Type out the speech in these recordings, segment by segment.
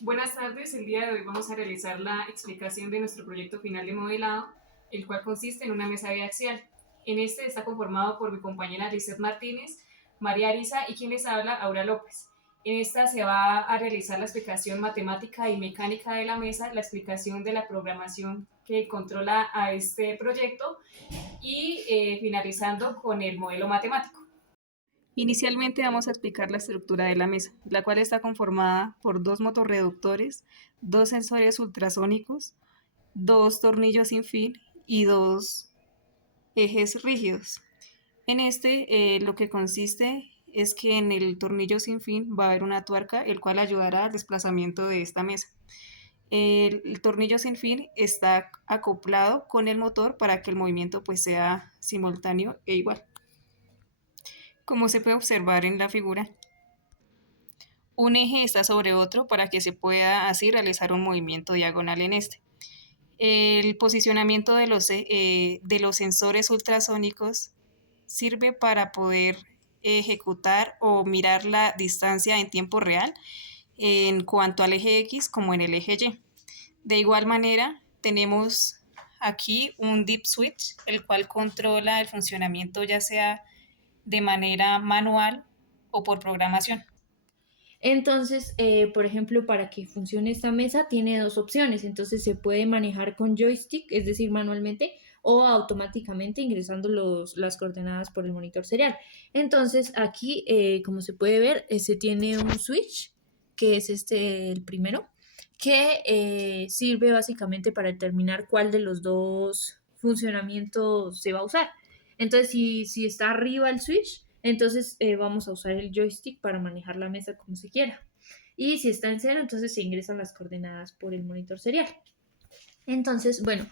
Buenas tardes, el día de hoy vamos a realizar la explicación de nuestro proyecto final de modelado, el cual consiste en una mesa biaxial. En este está conformado por mi compañera Lizeth Martínez, María Arisa y quien les habla, Aura López. En esta se va a realizar la explicación matemática y mecánica de la mesa, la explicación de la programación que controla a este proyecto y finalizando con el modelo matemático. Inicialmente vamos a explicar la estructura de la mesa, la cual está conformada por dos motorreductores, dos sensores ultrasónicos, dos tornillos sin fin y dos ejes rígidos. En lo que consiste es que en el tornillo sin fin va a haber una tuerca, el cual ayudará al desplazamiento de esta mesa. El tornillo sin fin está acoplado con el motor para que el movimiento pues sea simultáneo e igual. Como se puede observar en la figura, un eje está sobre otro para que se pueda así realizar un movimiento diagonal en este. El posicionamiento de los sensores ultrasónicos sirve para poder ejecutar o mirar la distancia en tiempo real en cuanto al eje X como en el eje Y. De igual manera, tenemos aquí un deep switch, el cual controla el funcionamiento ya sea de manera manual o por programación. Entonces, por ejemplo, para que funcione esta mesa tiene dos opciones. Entonces se puede manejar con joystick, es decir, manualmente, o automáticamente ingresando las coordenadas por el monitor serial. Entonces aquí, como se puede ver, se tiene un switch, que es el primero, que sirve básicamente para determinar cuál de los dos funcionamientos se va a usar. Entonces, si está arriba el switch, entonces vamos a usar el joystick para manejar la mesa como se quiera. Y si está en cero, entonces se ingresan las coordenadas por el monitor serial. Entonces, bueno,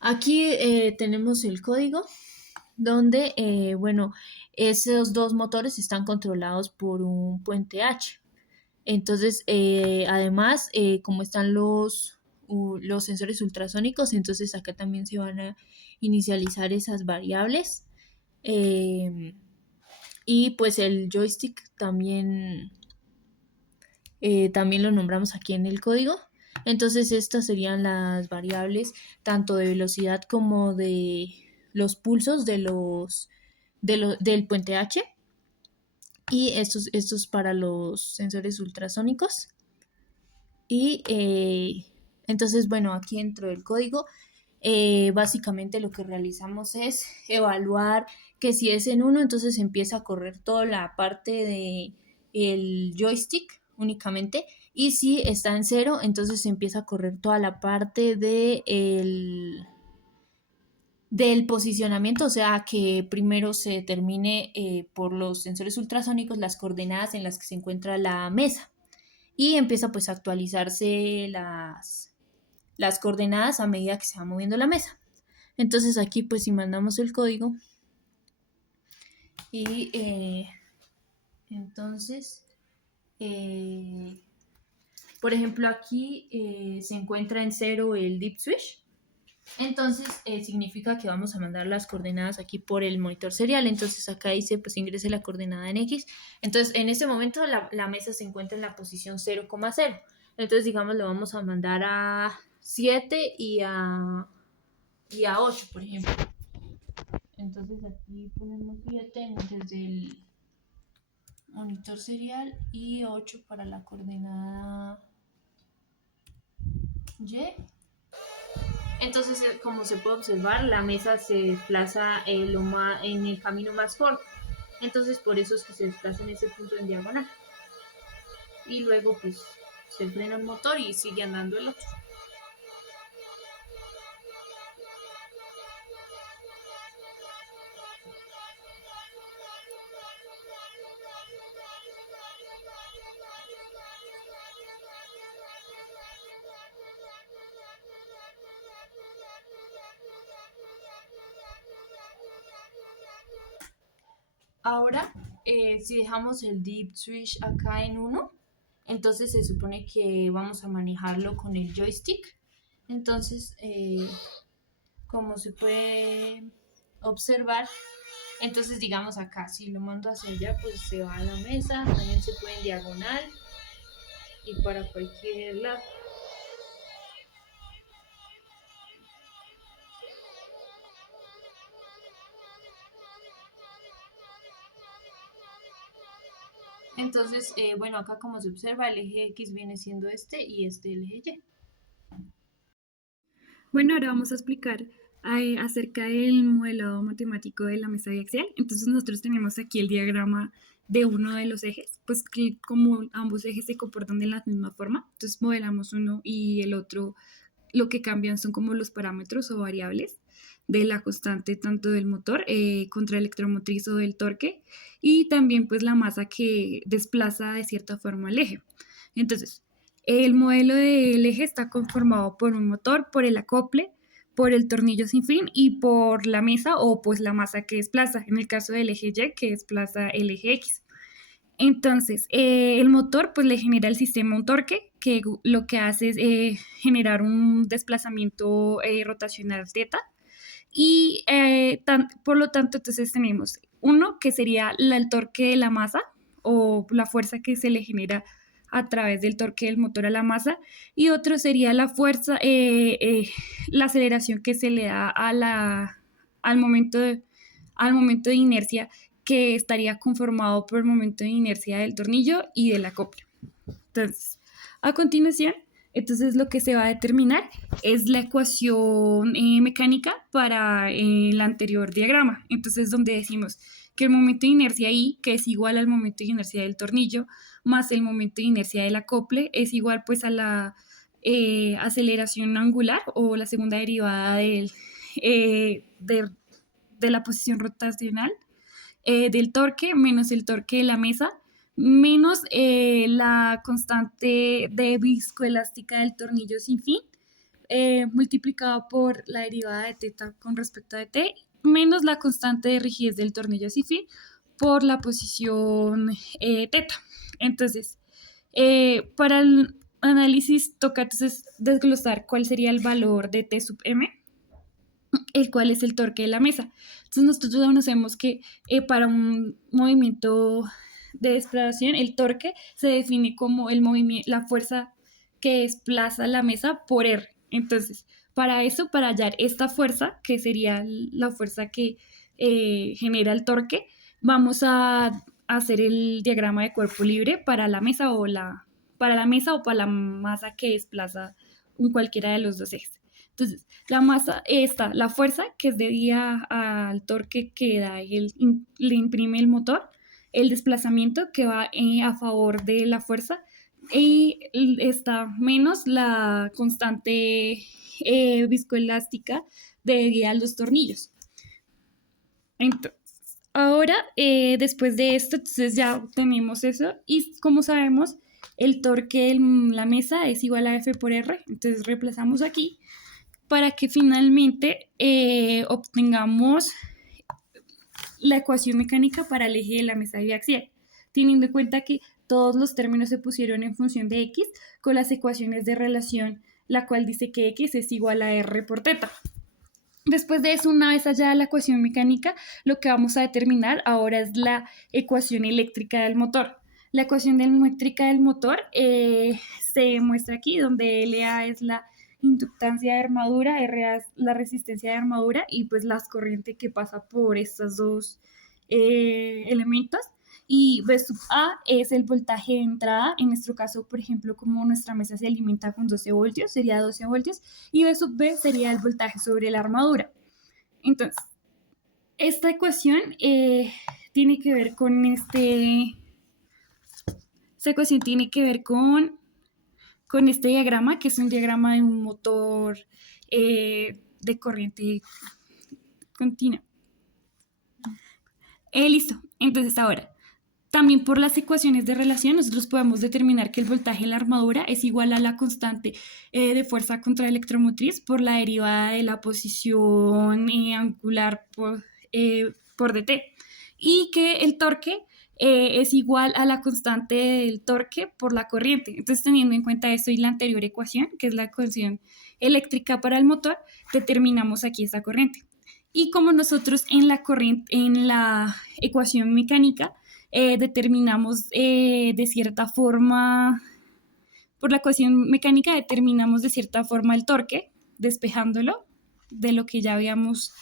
aquí tenemos el código donde, bueno, esos dos motores están controlados por un puente H. Entonces, además, como están los sensores ultrasónicos, entonces acá también se van a inicializar esas variables. Eh, y pues el joystick también lo nombramos aquí en el código. Entonces estas serían las variables tanto de velocidad como de los pulsos del puente H. Y estos para los sensores ultrasónicos. Y entonces, bueno, aquí dentro del código, básicamente lo que realizamos es evaluar que si es en uno, entonces empieza a correr toda la parte de el joystick únicamente. Y si está en cero, entonces empieza a correr toda la parte del posicionamiento, o sea, que primero se determine por los sensores ultrasónicos las coordenadas en las que se encuentra la mesa y empieza pues a actualizarse las coordenadas a medida que se va moviendo la mesa. Entonces aquí pues si mandamos el código y entonces, eh, por ejemplo aquí se encuentra en cero el deep switch. Entonces significa que vamos a mandar las coordenadas aquí por el monitor serial. Entonces acá dice pues ingrese la coordenada en X. Entonces en ese momento la mesa se encuentra en la posición 0,0. Entonces digamos lo vamos a mandar a 7 y a 8, por ejemplo. Entonces aquí ponemos 7 desde el monitor serial y 8 para la coordenada Y. Entonces, como se puede observar, la mesa se desplaza en el camino más corto. Entonces, por eso es que se desplaza en ese punto en diagonal. Y luego, pues, se frena el motor y sigue andando el otro. Ahora, si dejamos el deep switch acá en 1, entonces se supone que vamos a manejarlo con el joystick. Entonces, como se puede observar, entonces digamos acá, si lo mando hacia allá, pues se va a la mesa, también se puede en diagonal. y para cualquier lado. Entonces, bueno, acá como se observa, el eje X viene siendo este y este el eje Y. Bueno, ahora vamos a explicar acerca del modelado matemático de la mesa biaxial. Entonces nosotros tenemos aquí el diagrama de uno de los ejes, pues que como ambos ejes se comportan de la misma forma, entonces modelamos uno y el otro, lo que cambian son como los parámetros o variables de la constante tanto del motor contra electromotriz o del torque y también pues la masa que desplaza de cierta forma el eje. Entonces, el modelo del eje está conformado por un motor, por el acople, por el tornillo sin fin y por la mesa o pues la masa que desplaza, en el caso del eje Y que desplaza el eje X. Entonces, el motor pues le genera al sistema un torque que lo que hace es generar un desplazamiento rotacional θ y por lo tanto entonces tenemos uno que sería el torque de la masa o la fuerza que se le genera a través del torque del motor a la masa y otro sería la fuerza, la aceleración que se le da al momento de inercia que estaría conformado por el momento de inercia del tornillo y del acople. Entonces, a continuación, entonces lo que se va a determinar es la ecuación mecánica para el anterior diagrama. Entonces, donde decimos que el momento de inercia I, que es igual al momento de inercia del tornillo, más el momento de inercia del acople, es igual pues a la aceleración angular o la segunda derivada de la posición rotacional del torque menos el torque de la mesa menos la constante de viscoelástica del tornillo sin fin multiplicado por la derivada de θ con respecto a t menos la constante de rigidez del tornillo sin fin por la posición θ. Entonces, para el análisis toca entonces desglosar cuál sería el valor de T sub m, el cual es el torque de la mesa. Entonces nosotros conocemos que para un movimiento de desplazación, el torque se define como el movimiento, la fuerza que desplaza la mesa por R. Entonces, para eso, para hallar esta fuerza, que sería la fuerza que genera el torque, vamos a hacer el diagrama de cuerpo libre para la mesa o para la masa que desplaza cualquiera de los dos ejes. Entonces, la masa está, la fuerza que es debida al torque que da le imprime el motor, el desplazamiento que va a favor de la fuerza y está menos la constante viscoelástica debida a los tornillos. Entonces, ahora, después de esto, entonces ya tenemos eso y como sabemos, el torque de la mesa es igual a F por R, entonces reemplazamos aquí para que finalmente obtengamos la ecuación mecánica para el eje de la mesa biaxial, teniendo en cuenta que todos los términos se pusieron en función de X con las ecuaciones de relación, la cual dice que X es igual a R por θ. Después de eso, una vez hallada la ecuación mecánica, lo que vamos a determinar ahora es la ecuación eléctrica del motor. La ecuación eléctrica del motor se muestra aquí, donde LA es la inductancia de armadura, RA es la resistencia de armadura y pues la corriente que pasa por estos dos elementos. Y B sub A es el voltaje de entrada, en nuestro caso, por ejemplo, como nuestra mesa se alimenta con 12 voltios, sería 12 voltios, y B sub B sería el voltaje sobre la armadura. Entonces, esta ecuación tiene que ver con esta ecuación tiene que ver con este diagrama, que es un diagrama de un motor de corriente continua. Listo, entonces ahora, también por las ecuaciones de relación, nosotros podemos determinar que el voltaje en la armadura es igual a la constante de fuerza contra electromotriz por la derivada de la posición angular por dt. Y que el torque es igual a la constante del torque por la corriente. Entonces, teniendo en cuenta esto y la anterior ecuación, que es la ecuación eléctrica para el motor, determinamos aquí esta corriente. Y como nosotros en la ecuación mecánica determinamos de cierta forma Por la ecuación mecánica determinamos de cierta forma el torque, despejándolo de lo que ya habíamos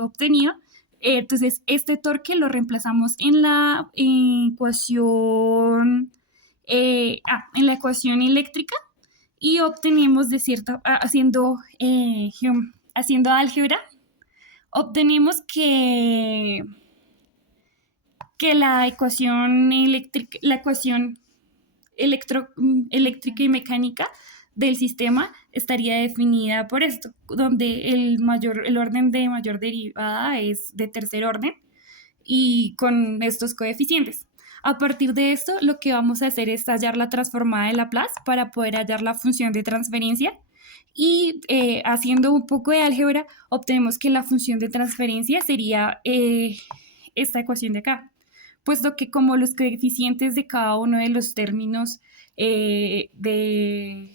obtenido. Entonces, este torque lo reemplazamos en la ecuación, en la ecuación eléctrica y obtenemos de cierta, haciendo álgebra, obtenemos que la ecuación eléctrica y mecánica del sistema estaría definida por esto, donde el orden de mayor derivada es de tercer orden y con estos coeficientes. A partir de esto, lo que vamos a hacer es hallar la transformada de Laplace para poder hallar la función de transferencia y haciendo un poco de álgebra obtenemos que la función de transferencia sería esta ecuación de acá, puesto que como los coeficientes de cada uno de los términos de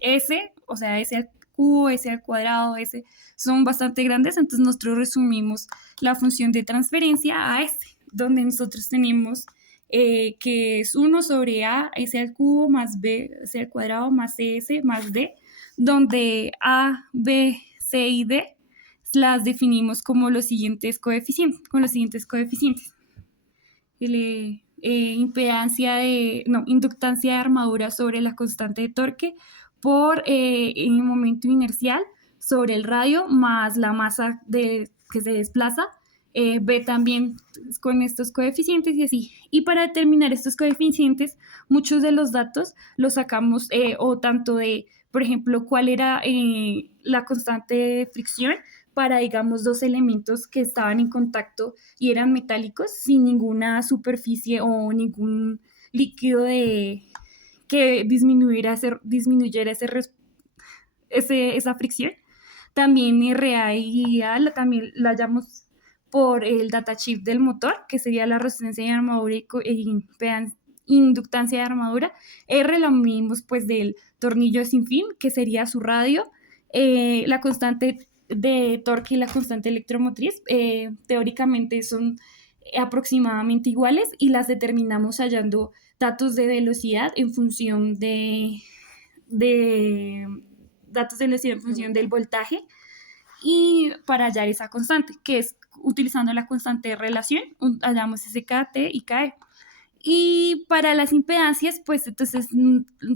S, o sea, S al cubo, S al cuadrado, S, son bastante grandes, entonces nosotros resumimos la función de transferencia a S, donde nosotros tenemos que es 1 sobre A, S al cubo, más B, S al cuadrado, más CS, más D, donde A, B, C y D las definimos como los siguientes coeficientes, con los siguientes coeficientes. Inductancia de armadura sobre la constante de torque por el momento inercial sobre el radio más la masa que se desplaza, B también con estos coeficientes y así. Y para determinar estos coeficientes, muchos de los datos los sacamos o tanto de, por ejemplo, cuál era la constante de fricción para, digamos, dos elementos que estaban en contacto y eran metálicos sin ninguna superficie o ningún líquido que disminuyera esa fricción. También RA y IA también la hallamos por el datasheet del motor, que sería la resistencia de armadura y inductancia de armadura. R la medimos pues del tornillo sin fin, que sería su radio. La constante de torque y la constante electromotriz teóricamente son aproximadamente iguales y las determinamos hallando datos de velocidad en función datos de velocidad en función del voltaje y para hallar esa constante, que es utilizando la constante de relación, hallamos SK, T y KE. Y para las impedancias, pues entonces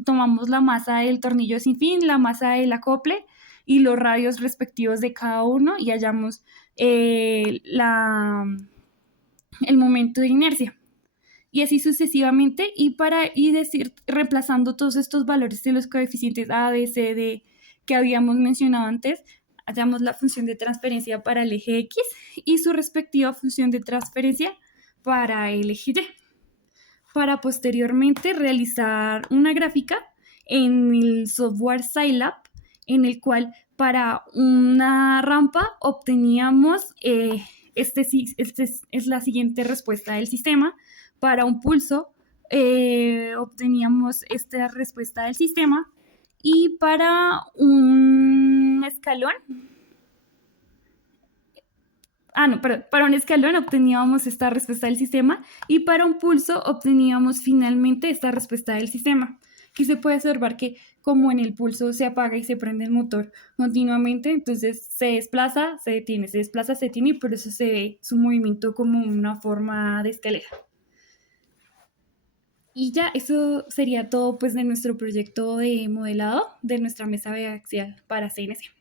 tomamos la masa del tornillo sin fin, la masa del acople y los radios respectivos de cada uno y hallamos el momento de inercia. Y así sucesivamente, reemplazando todos estos valores de los coeficientes A, B, C, D que habíamos mencionado antes, hallamos la función de transferencia para el eje X y su respectiva función de transferencia para el eje Y, para posteriormente realizar una gráfica en el software Scilab, en el cual para una rampa obteníamos, esta es la siguiente respuesta del sistema, para un pulso obteníamos esta respuesta del sistema y para un escalón, para un escalón obteníamos esta respuesta del sistema y para un pulso obteníamos finalmente esta respuesta del sistema. Aquí se puede observar que como en el pulso se apaga y se prende el motor continuamente, entonces se desplaza, se detiene, se desplaza, se detiene y por eso se ve su movimiento como una forma de escalera. Y ya, eso sería todo pues de nuestro proyecto de modelado de nuestra mesa biaxial para CNC.